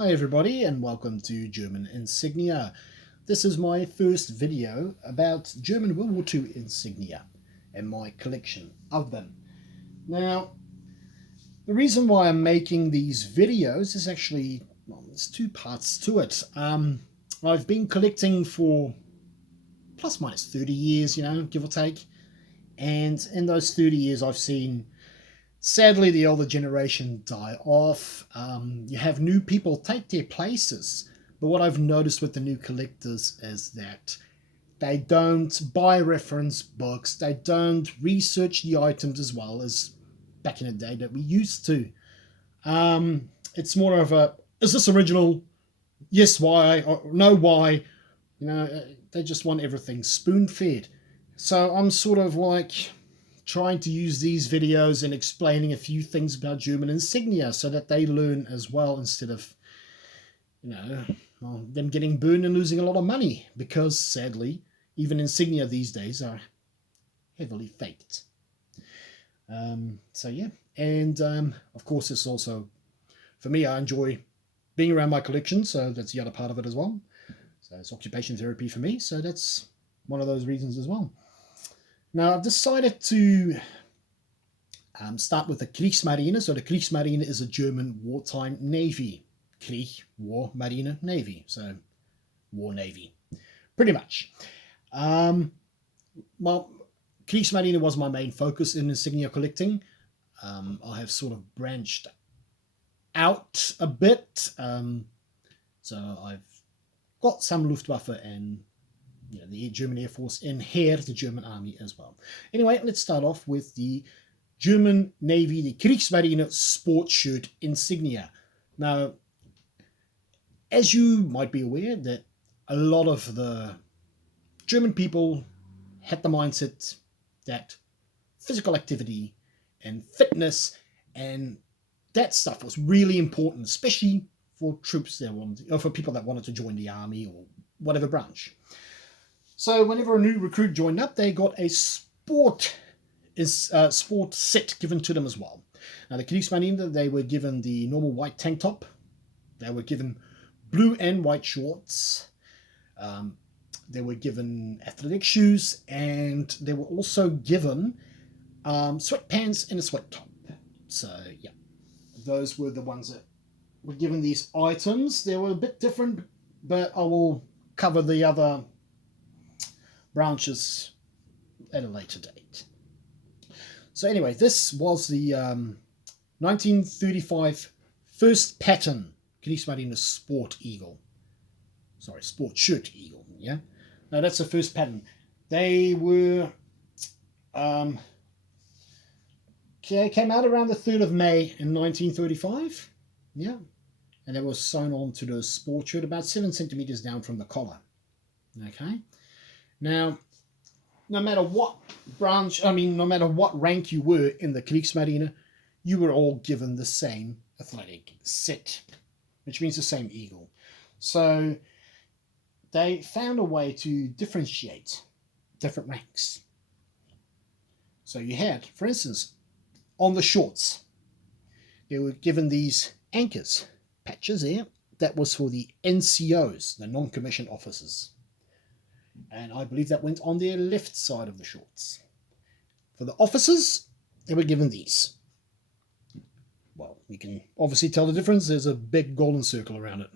Hi everybody and welcome to German Insignia. This is my first video about German World War II insignia and my collection of them. Now, the reason why I'm making these videos is actually, well, there's two parts to it. I've been collecting for plus minus 30 years, give or take. And in those 30 years I've seen, sadly, the older generation die off. You have new people take their places. But what I've noticed with the new collectors is that they don't buy reference books. They don't research the items as well as back in the day that we used to. It's more of a, is this original? Yes, why? Or no, why? They just want everything spoon-fed. So I'm sort of like trying to use these videos and explaining a few things about German insignia so that they learn as well, instead of them getting burned and losing a lot of money, because sadly even insignia these days are heavily faked. So yeah, and of course it's also, for me, I enjoy being around my collection, so that's the other part of it as well. So it's occupation therapy for me, so that's one of those reasons as well. Now, I've decided to start with the Kriegsmarine. So the Kriegsmarine is a German wartime navy. Krieg, war, Marine, navy. So war navy, pretty much. Well, Kriegsmarine was my main focus in insignia collecting. I have sort of branched out a bit. So I've got some Luftwaffe and the German Air Force and Heer, the German Army as well. Anyway, let's start off with the German Navy, the Kriegsmarine Sport shirt insignia. Now, as you might be aware, that a lot of the German people had the mindset that physical activity and fitness and that stuff was really important, especially for troops that wanted, or for people that wanted to join the army or whatever branch. So whenever a new recruit joined up, they got a sport set given to them as well. Now the Kriegsmarine, they were given the normal white tank top. They were given blue and white shorts. They were given athletic shoes, and they were also given sweatpants and a sweat top. So yeah, those were the ones that were given these items. They were a bit different, but I will cover the other branches at a later date. So anyway, this was the 1935 first pattern Kriegsmarine Sport Eagle. Sorry, Sport Shirt Eagle, yeah? Now that's the first pattern. They were came out around the 3rd of May in 1935, yeah? And it was sewn on to the sport shirt about 7 centimeters down from the collar, okay? Now, no matter what branch, no matter what rank you were in the Kriegsmarine, you were all given the same athletic set, which means the same eagle. So they found a way to differentiate different ranks. So you had, for instance, on the shorts, they were given these anchors, patches there. That was for the NCOs, the non-commissioned officers. And I believe that went on their left side of the shorts. For the officers, they were given these. Well, you can obviously tell the difference. There's a big golden circle around it.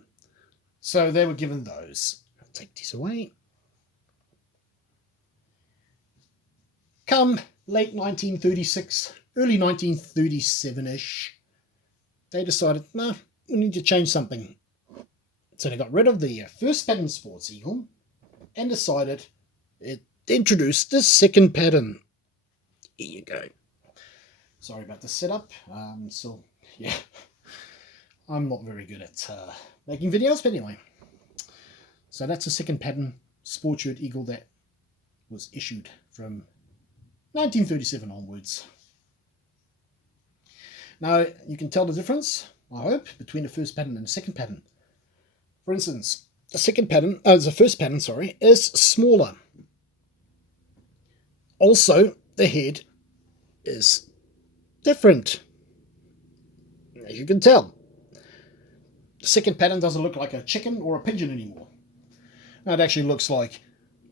So they were given those. I'll take these away. Come late 1936, early 1937-ish, they decided, no, we need to change something. So they got rid of the first pattern Sports Eagle and decided it introduced the second pattern. Here you go. Sorry about the setup. So yeah, I'm not very good at making videos, but anyway. So that's the second pattern Sport Shirt Eagle that was issued from 1937 onwards. Now you can tell the difference, I hope, between the first pattern and the second pattern. For instance, the first pattern, is smaller. Also, the head is different, as you can tell. The second pattern doesn't look like a chicken or a pigeon anymore. Now it actually looks like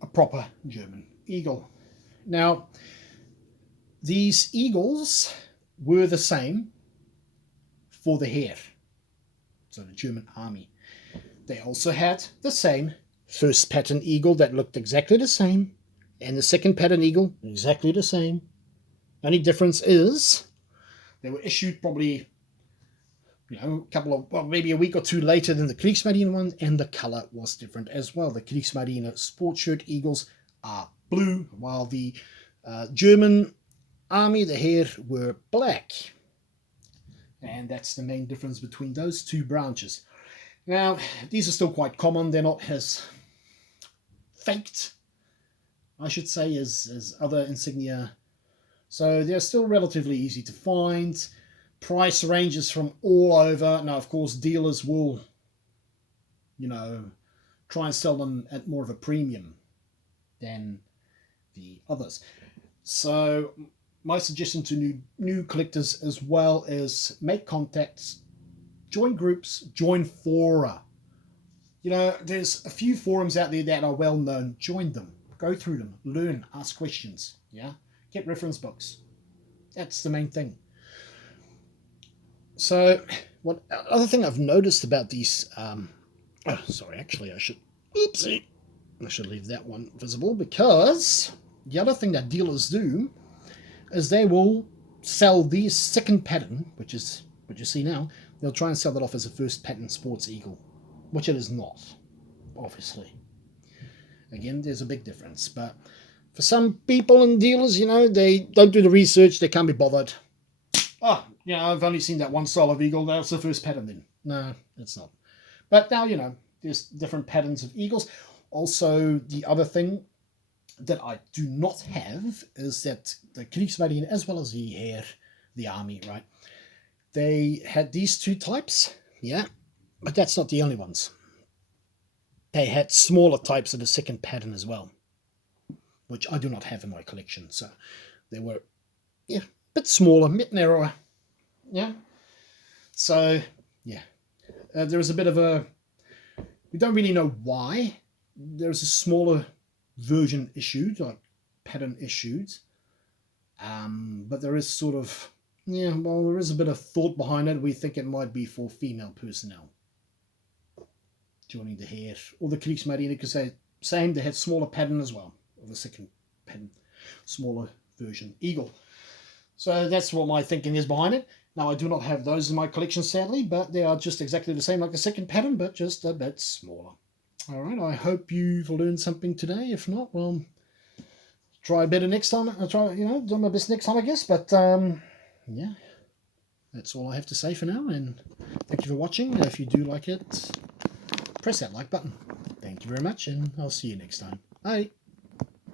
a proper German eagle. Now, these eagles were the same for the Heer, so the German army. They also had the same first pattern eagle that looked exactly the same, and the second pattern eagle exactly the same. Only difference is they were issued probably, maybe a week or two later than the Kriegsmarine ones, and the color was different as well. The Kriegsmarine Sport shirt eagles are blue, while the German army, the Heer, were black. And that's the main difference between those two branches. Now, these are still quite common. They're not as faked, I should say, as other insignia. So they're still relatively easy to find. Price ranges from all over. Now, of course, dealers will, try and sell them at more of a premium than the others. So my suggestion to new collectors as well is make contacts, join groups, join fora. There's a few forums out there that are well known. Join them, go through them, learn, ask questions. Get reference books. That's the main thing. So, what other thing I've noticed about these? Actually, I should leave that one visible, because the other thing that dealers do is they will sell these second pattern, which is what you see now. They'll try and sell that off as a first pattern sports eagle, which it is not, obviously. Again, there's a big difference, but for some people and dealers, they don't do the research, they can't be bothered. I've only seen that one style of eagle, that's the first pattern then. No, it's not. But now, there's different patterns of eagles. Also, the other thing that I do not have is that the Kriegsmarine, as well as the Heer, the army, right? They had these two types, but that's not the only ones. They had smaller types of the second pattern as well, which I do not have in my collection. So they were, a bit smaller, a bit narrower. So, there is a bit of we don't really know why. There's a smaller version issued, like pattern issued. But there is sort of, there is a bit of thought behind it. We think it might be for female personnel joining the Heer or the Kriegsmarine, because they had smaller pattern as well, or the second pattern, smaller version eagle. So that's what my thinking is behind it. Now, I do not have those in my collection, sadly, but they are just exactly the same like the second pattern, but just a bit smaller. All right, I hope you've learned something today. If not, well, try better next time. I'll try, do my best next time, I guess. But, that's all I have to say for now. And thank you for watching. If you do like it, press that like button. Thank you very much, and I'll see you next time. Bye.